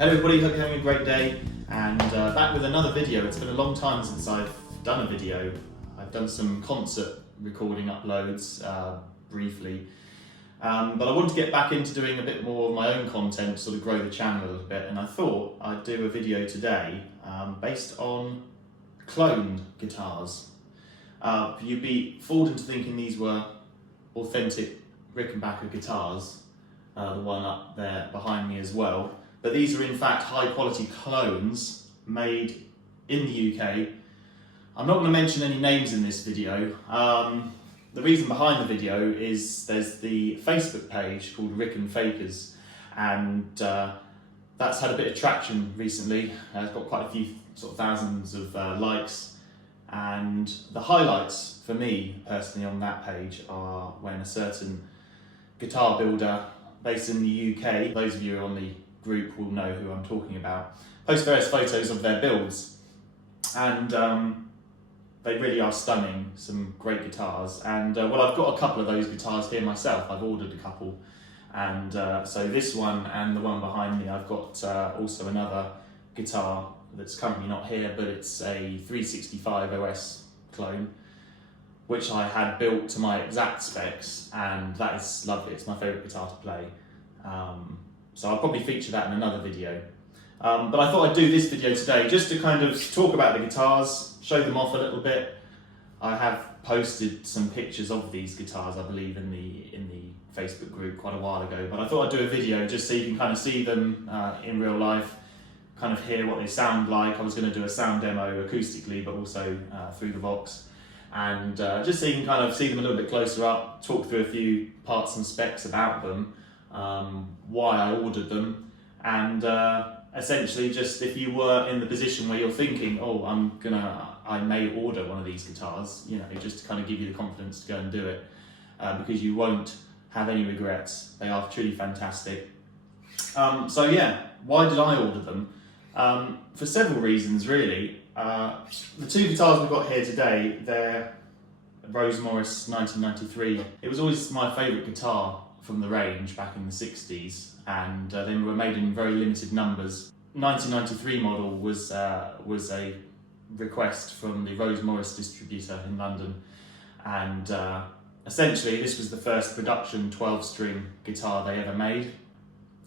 Hello everybody, hope you're having a great day, and back with another video. It's been a long time since I've done a video. I've done some concert recording uploads briefly, but I wanted to get back into doing a bit more of my own content to sort of grow the channel a little bit, and I thought I'd do a video today based on cloned guitars. You'd be fooled into thinking these were authentic Rickenbacker guitars, the one up there behind me as well. But these are in fact high quality clones made in the UK. I'm not going to mention any names in this video. The reason behind the video is there's the Facebook page called Rickenfakers, and that's had a bit of traction recently. It's got quite a few sort of thousands of likes, and the highlights for me personally on that page are when a certain guitar builder based in the UK, those of you who are on the group will know who I'm talking about, post various photos of their builds, and they really are stunning, some great guitars. And well, I've got a couple of those guitars here myself. I've ordered a couple, and so this one and the one behind me, I've got also another guitar that's currently not here, but it's a 365 OS clone, which I had built to my exact specs, and that is lovely. It's my favourite guitar to play. So I'll probably feature that in another video. But I thought I'd do this video today just to kind of talk about the guitars, show them off a little bit. I have posted some pictures of these guitars, I believe, in the Facebook group quite a while ago, but I thought I'd do a video just so you can kind of see them in real life, kind of hear what they sound like. I was going to do a sound demo acoustically, but also through the Vox, and just so you can kind of see them a little bit closer up, talk through a few parts and specs about them, why I ordered them, and essentially just if you were in the position where you're thinking, oh, I may order one of these guitars, you know, just to kind of give you the confidence to go and do it, because you won't have any regrets. They are truly fantastic. So yeah, why did I order them? For several reasons really. The two guitars we've got here today, they're Rose Morris 1993. It was always my favourite guitar from the range back in the 60s, and they were made in very limited numbers. 1993 model was a request from the Rose Morris distributor in London, and essentially this was the first production 12-string guitar they ever made.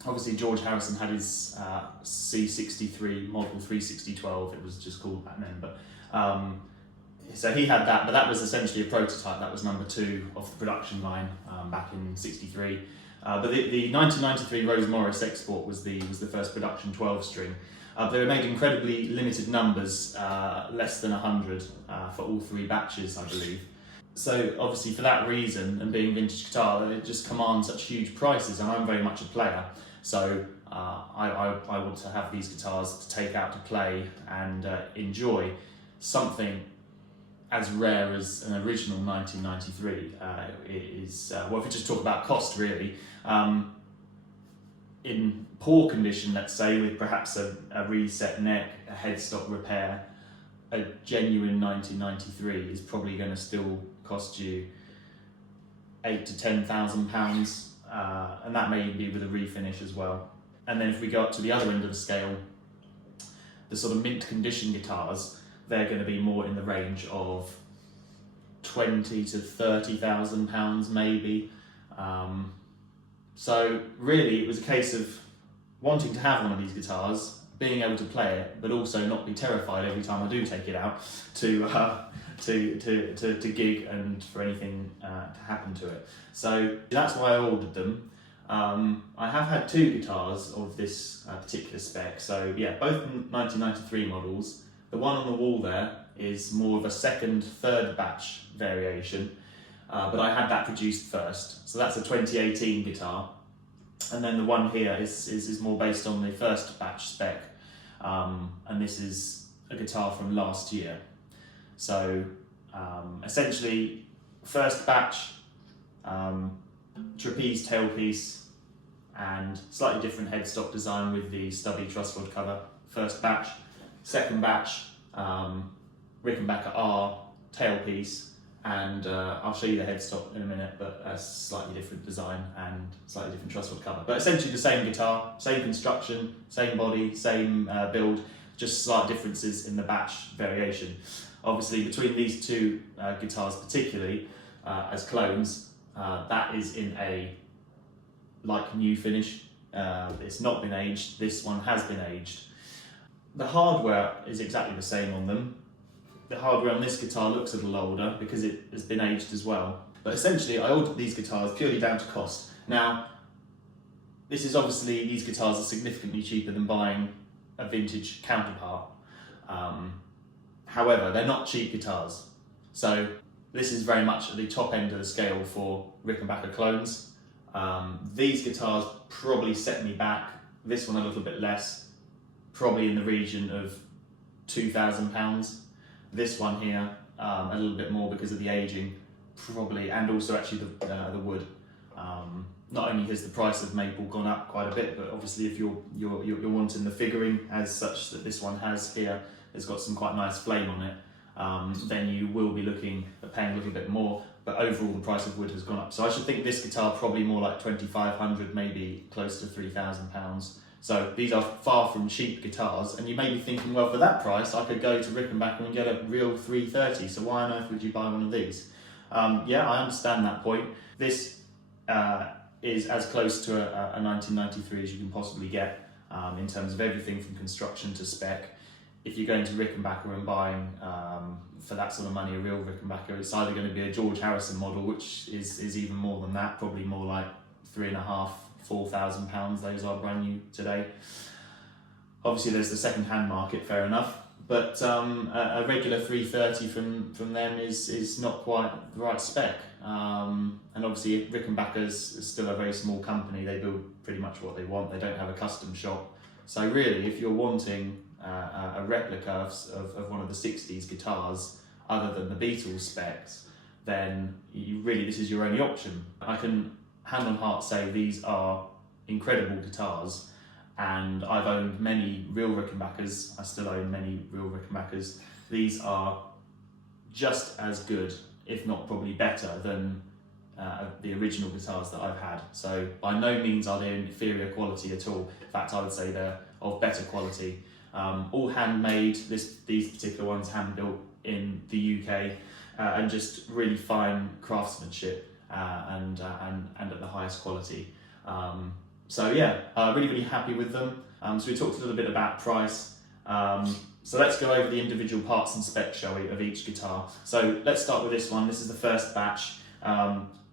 Obviously George Harrison had his C63 model 36012, it was just called back then, but so he had that, but that was essentially a prototype. That was number 2 of the production line back in '63. But the 1993 Rose Morris Export was the first production 12-string. They were made in incredibly limited numbers, less than 100 for all 3 batches, I believe. So obviously for that reason, and being vintage guitar, it just commands such huge prices, and I'm very much a player. So I want to have these guitars to take out to play and enjoy something as rare as an original 1993 is, well, if we just talk about cost really, in poor condition, let's say, with perhaps a reset neck, a headstock repair, a genuine 1993 is probably going to still cost you £8,000 to £10,000, and that may be with a refinish as well. And then if we go up to the other end of the scale, the sort of mint condition guitars, they're going to be more in the range of £20,000 to £30,000 maybe. So really it was a case of wanting to have one of these guitars, being able to play it, but also not be terrified every time I do take it out to gig and for anything to happen to it. So that's why I ordered them. I have had 2 guitars of this particular spec, so yeah, both 1993 models. The one on the wall there is more of a third batch variation, but I had that produced first. So that's a 2018 guitar. And then the one here is more based on the first batch spec, and this is a guitar from last year. So essentially, first batch, trapeze tailpiece, and slightly different headstock design with the stubby truss rod cover. First batch. Second batch, Rickenbacker R tailpiece, and I'll show you the headstock in a minute, but a slightly different design and slightly different trusswood cover. But essentially the same guitar, same construction, same body, same build, just slight differences in the batch variation. Obviously between these two guitars particularly, as clones, that is in a like new finish. It's not been aged, this one has been aged. The hardware is exactly the same on them. The hardware on this guitar looks a little older because it has been aged as well. But essentially I ordered these guitars purely down to cost. Now, this is obviously, these guitars are significantly cheaper than buying a vintage counterpart. However, they're not cheap guitars. So this is very much at the top end of the scale for Rickenbacker clones. These guitars probably set me back, this one a little bit less, probably in the region of £2,000. This one here, a little bit more because of the aging, probably, and also actually the wood. Not only has the price of maple gone up quite a bit, but obviously if you're wanting the figuring as such that this one has here, it's got some quite nice flame on it, then you will be looking at paying a little bit more, but overall the price of wood has gone up. So I should think this guitar probably more like 2,500, maybe close to £3,000. So these are far from cheap guitars, and you may be thinking, well, for that price I could go to Rickenbacker and get a real 330, so why on earth would you buy one of these? Yeah, I understand that point. This is as close to a 1993 as you can possibly get in terms of everything from construction to spec. If you're going to Rickenbacker and buying, for that sort of money, a real Rickenbacker, it's either going to be a George Harrison model, which is even more than that, probably more like £3,500–4,000, those are brand new today. Obviously there's the second-hand market, fair enough, but a regular 330 from them is not quite the right spec. And obviously Rickenbackers is still a very small company, they build pretty much what they want, they don't have a custom shop. So really, if you're wanting a replica of one of the 60s guitars, other than the Beatles specs, then this is your only option. I can hand on heart say these are incredible guitars, and I've owned many real Rickenbackers. I still own many real Rickenbackers. These are just as good, if not probably better, than the original guitars that I've had. So by no means are they inferior quality at all. In fact, I would say they're of better quality. All handmade, these particular ones hand built in the UK, and just really fine craftsmanship and at the highest quality. So yeah, really happy with them. So we talked a little bit about price. So let's go over the individual parts and specs, shall we, of each guitar. So let's start with this one. This is the first batch.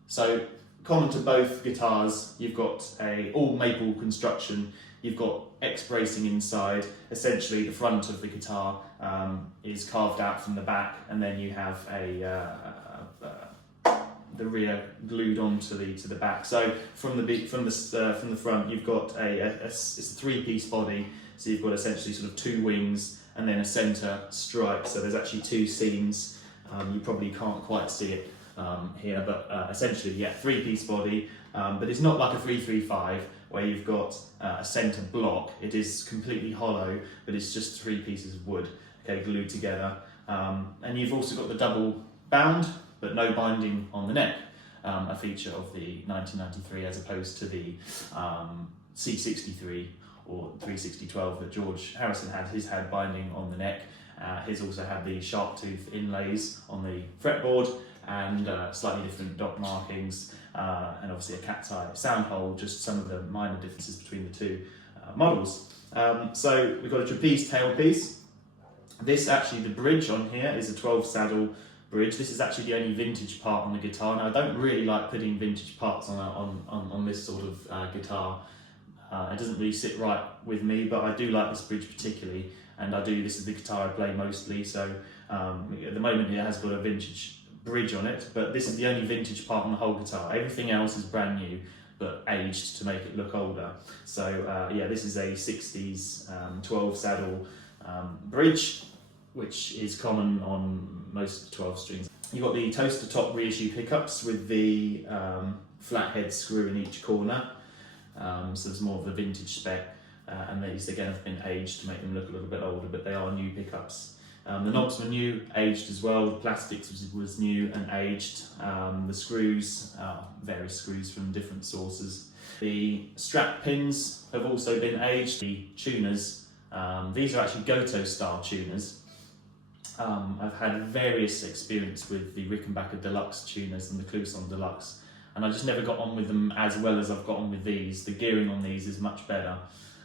So common to both guitars, you've got a all maple construction. You've got X bracing inside. Essentially, the front of the guitar is carved out from the back, and then you have the rear glued onto the back. So from the front, you've got it's a three-piece body. So you've got essentially sort of two wings and then a centre stripe. So there's actually two seams. You probably can't quite see it here, but essentially, yeah, three-piece body. But it's not like a 335 where you've got a centre block. It is completely hollow, but it's just three pieces of wood, okay, glued together. And you've also got the double bound, but no binding on the neck, a feature of the 1993 as opposed to the C63 or 36012 that George Harrison had. His had binding on the neck. His also had the sharp tooth inlays on the fretboard and slightly different dot markings, and obviously a cat's eye sound hole, just some of the minor differences between the two models. So we've got a trapeze tailpiece. This actually, the bridge on here is a 12 saddle bridge. This is actually the only vintage part on the guitar. Now I don't really like putting vintage parts on this sort of guitar. It doesn't really sit right with me, but I do like this bridge particularly, and this is the guitar I play mostly, so at the moment it has got a vintage bridge on it, but this is the only vintage part on the whole guitar. Everything else is brand new, but aged to make it look older. So yeah, this is a 60s 12 saddle bridge, which is common on most 12 strings. You've got the toaster top reissue pickups with the flathead screw in each corner. So there's more of the vintage spec, and these again have been aged to make them look a little bit older, but they are new pickups. The knobs were new, aged as well. The plastics was new and aged. The screws, various screws from different sources. The strap pins have also been aged. The tuners, these are actually Goto style tuners. I've had various experience with the Rickenbacker Deluxe tuners and the Clousson Deluxe, and I just never got on with them as well as I've got on with these. The gearing on these is much better,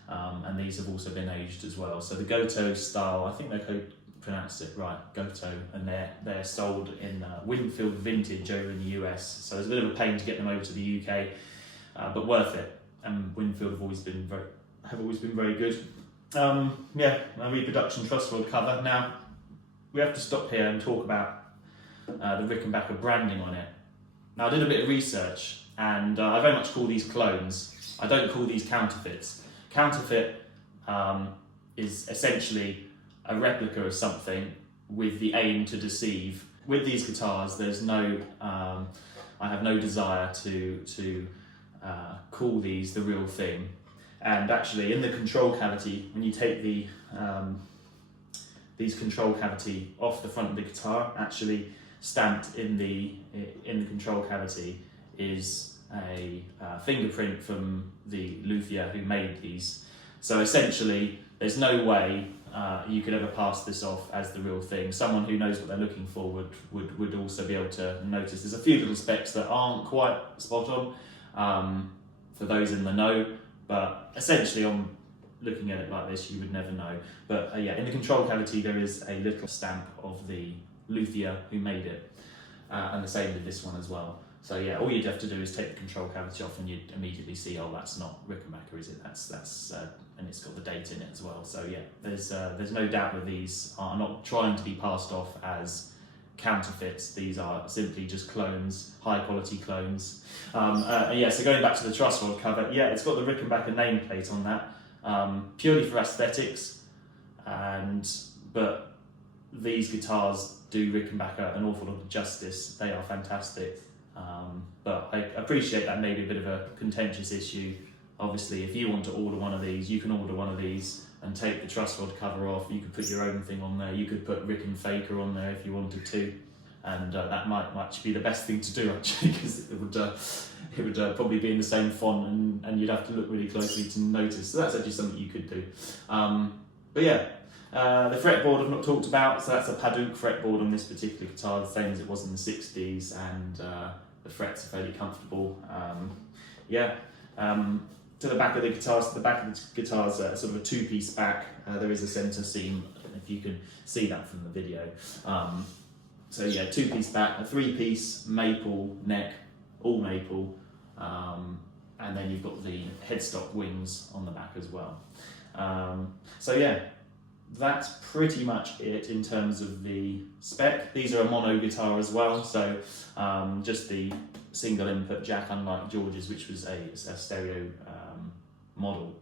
and these have also been aged as well. So the Goto style, I think they pronounced it right, Goto, and they're sold in Winfield Vintage over in the US. So it's a bit of a pain to get them over to the UK, but worth it. And Winfield have always been very good. Yeah, a reproduction truss rod cover. Now we have to stop here and talk about the Rickenbacker branding on it. Now I did a bit of research, and I very much call these clones. I don't call these counterfeits. Counterfeit is essentially a replica of something with the aim to deceive. With these guitars, there's no, I have no desire to call these the real thing. And actually, in the control cavity, when you take the these control cavity off the front of the guitar, actually stamped in the control cavity is a fingerprint from the luthier who made these. So essentially, there's no way you could ever pass this off as the real thing. Someone who knows what they're looking for would also be able to notice. There's a few little specs that aren't quite spot on for those in the know, but essentially on looking at it like this, you would never know. But yeah, in the control cavity there is a little stamp of the luthier who made it, and the same with this one as well. So yeah, all you'd have to do is take the control cavity off and you'd immediately see, oh, that's not Rickenbacker, is it? That's and it's got the date in it as well. So yeah, there's no doubt that these are not trying to be passed off as counterfeits. These are simply just clones, high quality clones. Yeah, so going back to the truss rod cover, yeah, it's got the Rickenbacker nameplate on that, purely for aesthetics, but these guitars do Rickenbacker an awful lot of justice. They are fantastic, but I appreciate that may be a bit of a contentious issue. Obviously, if you want to order one of these, you can order one of these and take the truss rod cover off. You could put your own thing on there. You could put Rickenfaker on there if you wanted to, and that might actually be the best thing to do, actually, because it would probably be in the same font, and you'd have to look really closely to notice. So that's actually something you could do. But yeah, the fretboard I've not talked about. So that's a Paduk fretboard on this particular guitar, the same as it was in the 60s, and the frets are fairly comfortable. Yeah. To the back of the guitar, so the back of the guitar is sort of a two-piece back. There is a centre seam, if you can see that from the video. So yeah, two-piece back, a three-piece maple neck, all maple, and then you've got the headstock wings on the back as well. So yeah, that's pretty much it in terms of the spec. These are a mono guitar as well, so just the single input jack, unlike George's, which was a stereo model.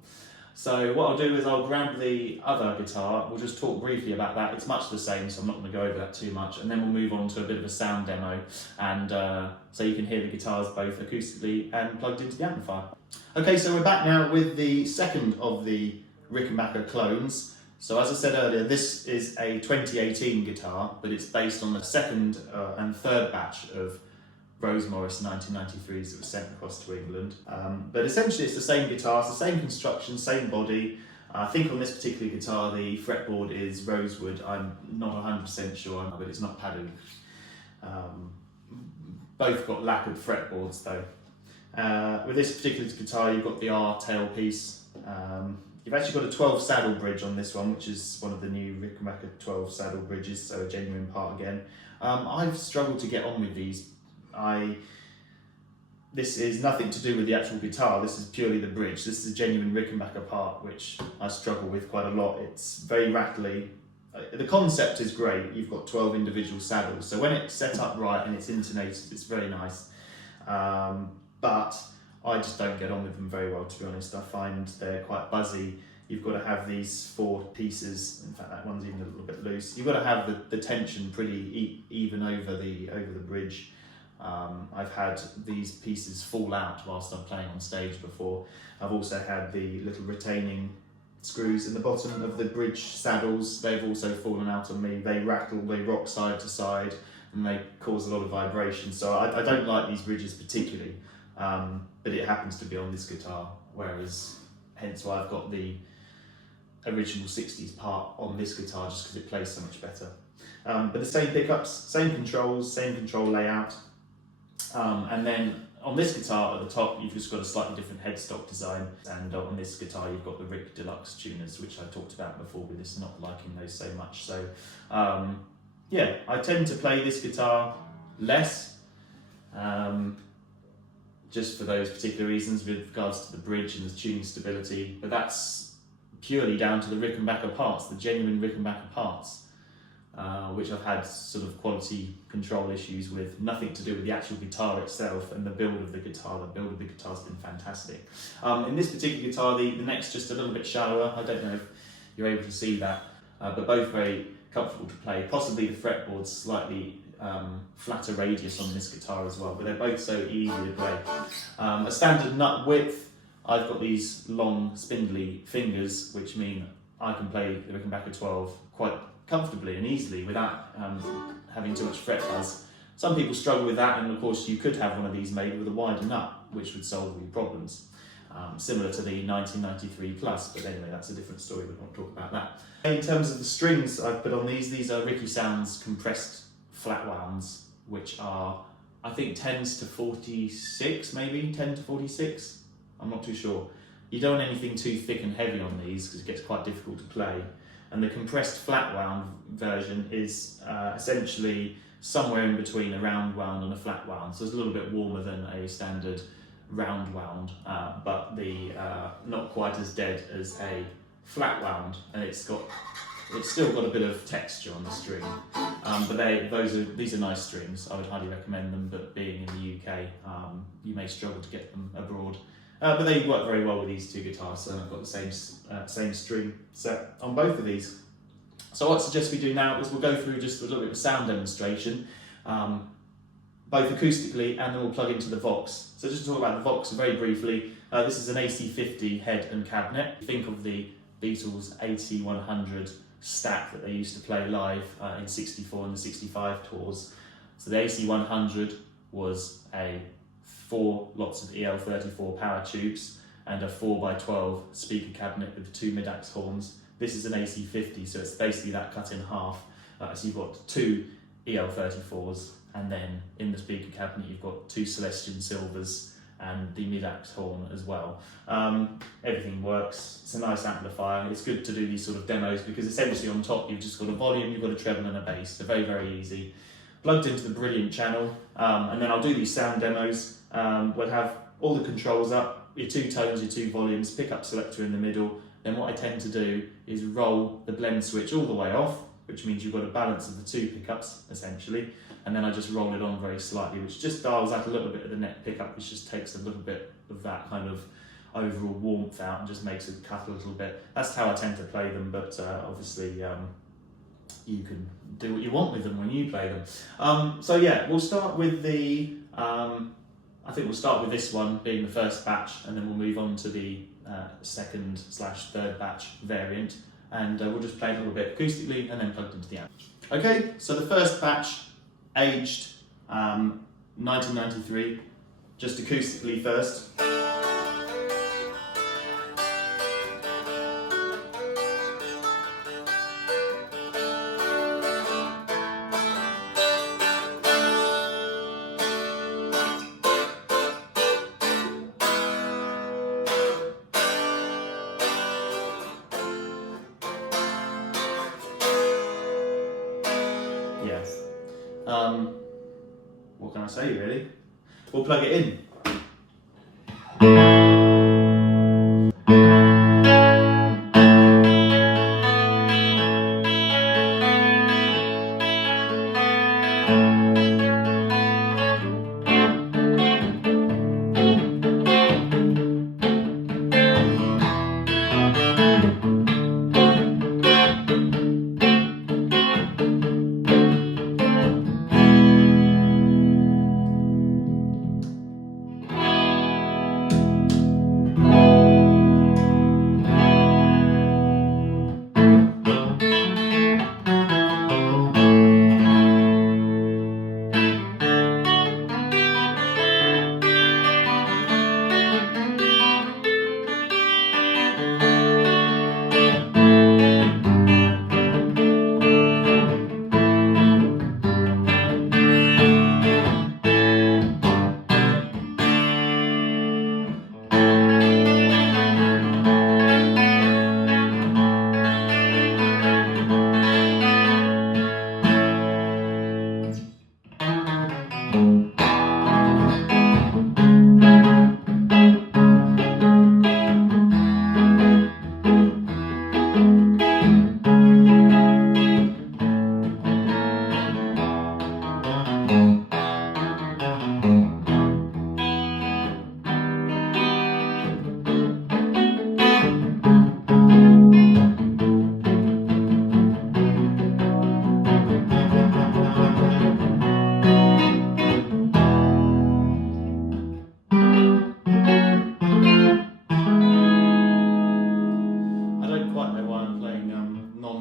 So what I'll do is I'll grab the other guitar, we'll just talk briefly about that. It's much the same, so I'm not going to go over that too much, and then we'll move on to a bit of a sound demo, and so you can hear the guitars both acoustically and plugged into the amplifier. Okay, so we're back now with the second of the Rickenbacker clones. So as I said earlier, this is a 2018 guitar, but it's based on the second and third batch of Rose Morris 1993s that was sent across to England. But essentially it's the same guitar, it's the same construction, same body. I think on this particular guitar the fretboard is rosewood. I'm not 100% sure, but it's not Paduk. Both got lacquered fretboards though. With this particular guitar you've got the R tailpiece. You've actually got a 12 saddle bridge on this one, which is one of the new Rickenbacker 12 saddle bridges, so a genuine part again. I've struggled to get on with these. This is nothing to do with the actual guitar, this is purely the bridge. This is a genuine Rickenbacker part, which I struggle with quite a lot. It's very rattly. The concept is great, you've got 12 individual saddles, so when it's set up right and it's intonated, it's very nice. But I just don't get on with them very well, to be honest. I find they're quite buzzy. You've got to have these four pieces, in fact that one's even a little bit loose. You've got to have the tension pretty even over the bridge. I've had these pieces fall out whilst I'm playing on stage before. I've also had the little retaining screws in the bottom of the bridge saddles. They've also fallen out on me. They rattle, they rock side to side, and they cause a lot of vibration. So I don't like these bridges particularly, but it happens to be on this guitar, whereas hence why I've got the original 60s part on this guitar, just because it plays so much better. But the same pickups, same controls, same control layout, and then on this guitar at the top you've just got a slightly different headstock design, and on this guitar you've got the Rick Deluxe tuners, which I talked about before with this not liking those so much. So yeah, I tend to play this guitar less, just for those particular reasons with regards to the bridge and the tuning stability, but that's purely down to the Rickenbacker parts, the genuine Rickenbacker parts, which I've had sort of quality control issues with, nothing to do with the actual guitar itself and the build of the guitar. The build of the guitar's been fantastic. In this particular guitar, the neck's just a little bit shallower. I don't know if you're able to see that, but both very comfortable to play. Possibly the fretboard's slightly flatter radius on this guitar as well, but they're both so easy to play. A standard nut width, I've got these long spindly fingers, which mean I can play the Rickenbacker 12 quite comfortably and easily without having too much fret buzz. Some people struggle with that, and of course you could have one of these made with a wider nut, which would solve all your problems. Similar to the 1993 Plus, but anyway, that's a different story, we won't talk about that. In terms of the strings I've put on these are Ricky Sounds compressed flat wounds, which are, I think, 10s to 46, maybe 10 to 46, I'm not too sure. You don't want anything too thick and heavy on these because it gets quite difficult to play. And the compressed flat wound version is essentially somewhere in between a round wound and a flat wound, so it's a little bit warmer than a standard round wound, but not quite as dead as a flat wound, and it's still got a bit of texture on the string. But these are nice strings. I would highly recommend them, but being in the UK, you may struggle to get them abroad. But they work very well with these two guitars, so I've got the same string set on both of these. So what I suggest we do now is we'll go through just a little bit of a sound demonstration, both acoustically, and then we'll plug into the Vox. So just to talk about the Vox very briefly, this is an AC50 head and cabinet. Think of the Beatles 80-100 stack that they used to play live in 64 and the 65 tours. So the AC100 was a 4 lots of EL34 power tubes and a 4x12 speaker cabinet with 2 mid-axe horns. This is an AC50, so it's basically that cut in half. So you've got 2 EL34s, and then in the speaker cabinet you've got 2 Celestion Silvers and the mid-axe horn as well. Everything works. It's a nice amplifier. It's good to do these sort of demos because essentially on top you've just got a volume, you've got a treble and a bass. They're very, very easy. Plugged into the Brilliant channel, and then I'll do these sound demos. We'll have all the controls up, your 2 tones, your 2 volumes, pickup selector in the middle. Then what I tend to do is roll the blend switch all the way off, which means you've got a balance of the 2 pickups essentially, and then I just roll it on very slightly, which just dials out a little bit of the neck pickup, which just takes a little bit of that kind of overall warmth out and just makes it cut a little bit. That's how I tend to play them, but obviously you can do what you want with them when you play them. So yeah, we'll start with the, I think we'll start with this one being the first batch, and then we'll move on to the second/third batch variant, and we'll just play a little bit acoustically and then plugged into the amp. Okay, so the first batch, aged 1993, just acoustically first. Yes. What can I say really? We'll plug it in.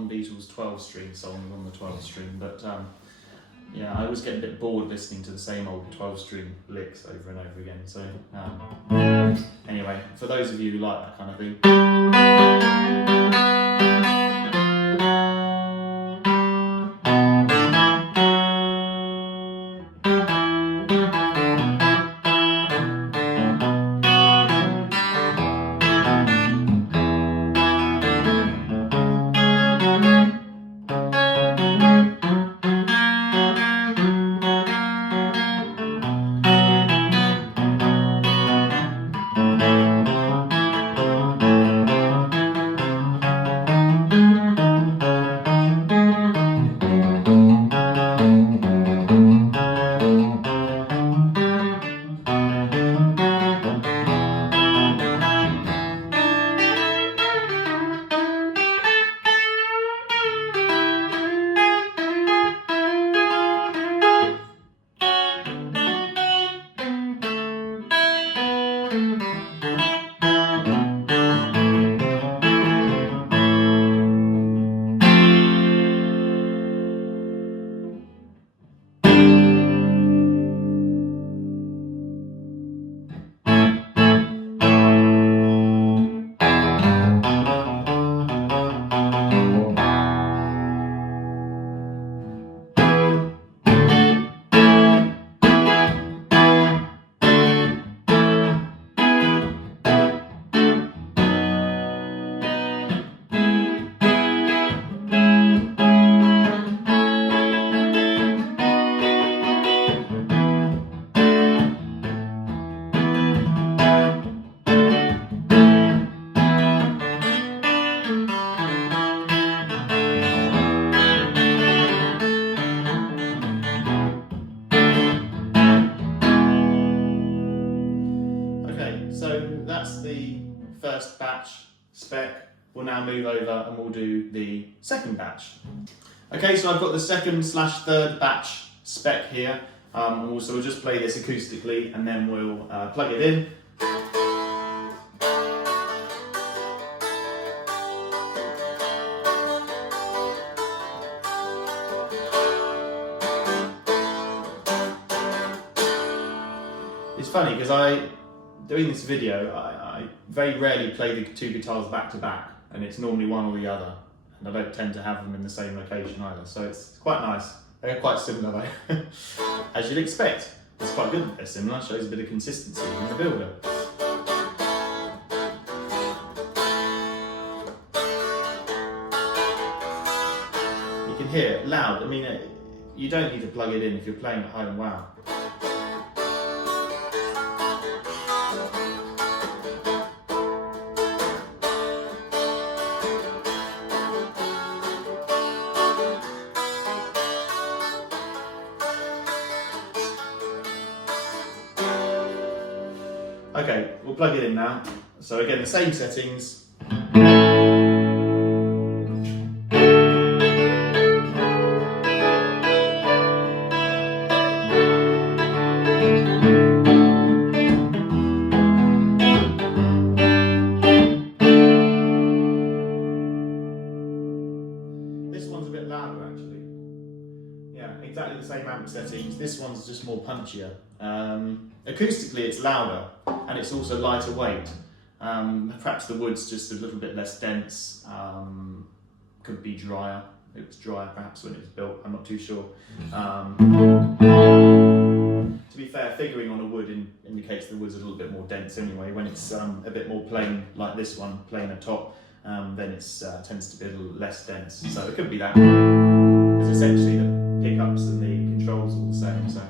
Beatles 12 string song on the 12 string, but yeah, I always get a bit bored listening to the same old 12 string licks over and over again. So anyway, for those of you who like that kind of thing. That's the first batch spec. We'll now move over and we'll do the second batch. Okay, so I've got the second/third batch spec here. So we'll just play this acoustically and then we'll plug it in. It's funny because doing this video, I very rarely play the two guitars back to back, and it's normally one or the other, and I don't tend to have them in the same location either, so it's quite nice. They're quite similar though, as you'd expect. It's quite good that they're similar, shows a bit of consistency in the builder. You can hear it loud. I mean, you don't need to plug it in if you're playing at home, wow. Okay, we'll plug it in now. So again, the same settings. This one's a bit louder actually. Yeah, exactly the same amp settings. This one's just more punchier. Acoustically it's louder and it's also lighter weight. Perhaps the wood's just a little bit less dense, could be drier. It was drier perhaps when it was built, I'm not too sure. To be fair, figuring on a wood indicates the wood's a little bit more dense anyway. When it's a bit more plain, like this one, plain atop, then it tends to be a little less dense. So it could be that, because essentially the pickups and the controls are all the same. So.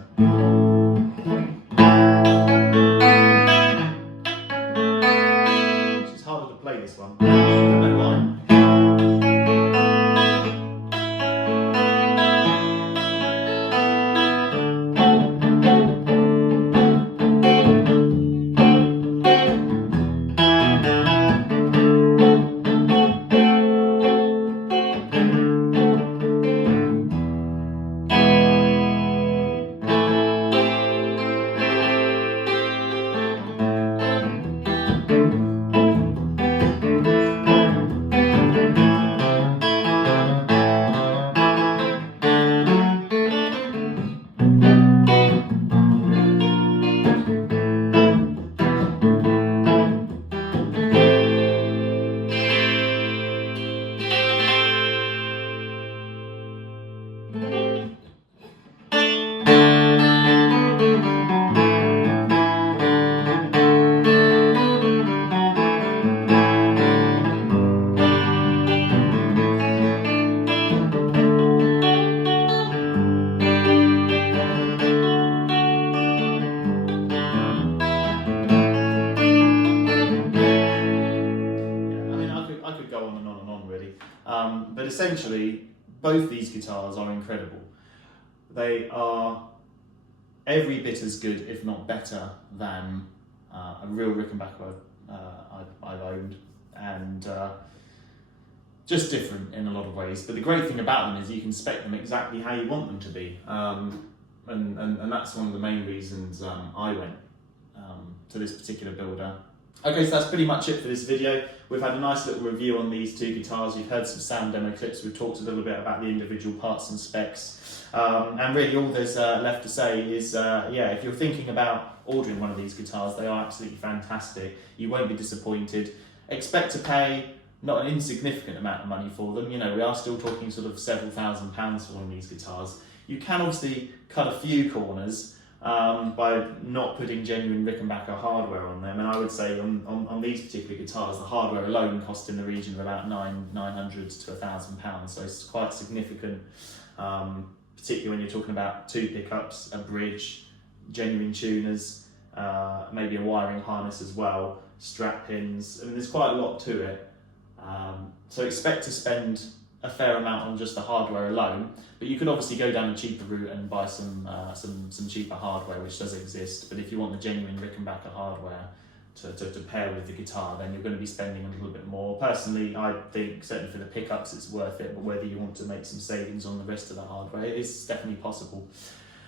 essentially, both these guitars are incredible. They are every bit as good, if not better, than a real Rickenbacker I've owned, and just different in a lot of ways. But the great thing about them is you can spec them exactly how you want them to be, and that's one of the main reasons I went to this particular builder. Okay, so that's pretty much it for this video. We've had a nice little review on these two guitars. You've heard some sound demo clips. We've talked a little bit about the individual parts and specs. And really all there's left to say is, yeah, if you're thinking about ordering one of these guitars, they are absolutely fantastic. You won't be disappointed. Expect to pay not an insignificant amount of money for them. You know, we are still talking sort of several £1,000s for one of these guitars. You can obviously cut a few corners by not putting genuine Rickenbacker hardware on them, and I would say on these particular guitars, the hardware alone cost in the region of about £900 to £1,000, so it's quite significant, particularly when you're talking about two pickups, a bridge, genuine tuners, maybe a wiring harness as well, strap pins. I mean, there's quite a lot to it, so expect to spend a fair amount on just the hardware alone, but you could obviously go down a cheaper route and buy some cheaper hardware, which does exist. But if you want the genuine Rickenbacker hardware to pair with the guitar, then you're going to be spending a little bit more. Personally, I think certainly for the pickups it's worth it, but whether you want to make some savings on the rest of the hardware, it is definitely possible.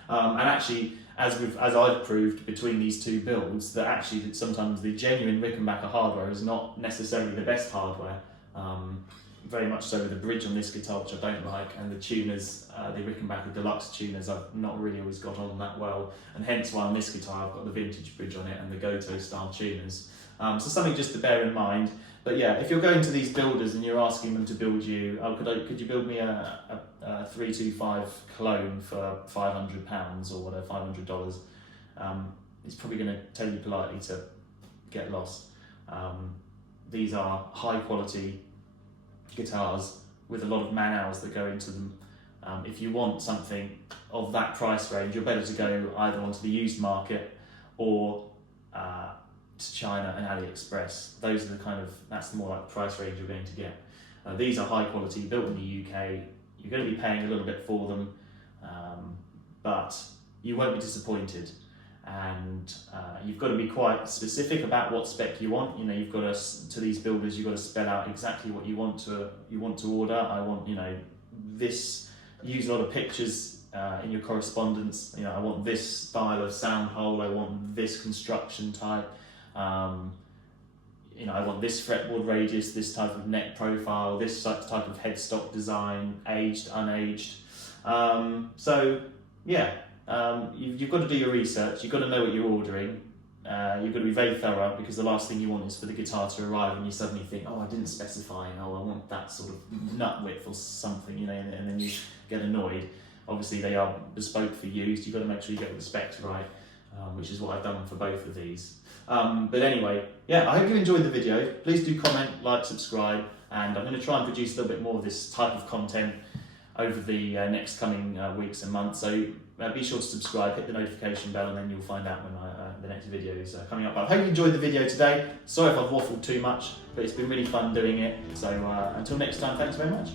And actually, as I've proved between these two builds, that actually sometimes the genuine Rickenbacker hardware is not necessarily the best hardware. Very much so with the bridge on this guitar, which I don't like, and the tuners, the Rickenbacker Deluxe tuners, I've not really always got on that well, and hence why on this guitar I've got the vintage bridge on it and the Goto style tuners. So something just to bear in mind. But yeah, if you're going to these builders and you're asking them to build you, could you build me a 325 clone for £500 or whatever, $500, it's probably going to tell you politely to get lost. These are high quality guitars with a lot of man hours that go into them. If you want something of that price range, you're better to go either onto the used market or to China and AliExpress. Those are that's the more like price range you're going to get. These are high quality, built in the UK. You're going to be paying a little bit for them, but you won't be disappointed. And you've got to be quite specific about what spec you want. You know, you've got to these builders, you've got to spell out exactly what you want to order. I want, you know, this. Use a lot of pictures in your correspondence. You know, I want this style of sound hole. I want this construction type. You know, I want this fretboard radius, this type of neck profile, this type of headstock design, aged, unaged. So yeah. You've got to do your research, you've got to know what you're ordering, you've got to be very thorough, because the last thing you want is for the guitar to arrive and you suddenly think, oh, I didn't specify, oh, I want that sort of nut width or something, you know, and then you get annoyed. Obviously they are bespoke for use, you've got to make sure you get the specs right, which is what I've done for both of these. But anyway, yeah, I hope you enjoyed the video. Please do comment, like, subscribe, and I'm going to try and produce a little bit more of this type of content over the next coming weeks and months. So be sure to subscribe, hit the notification bell, and then you'll find out when the next video is coming up. I hope you enjoyed the video today. Sorry if I've waffled too much, but it's been really fun doing it. So until next time, thanks very much.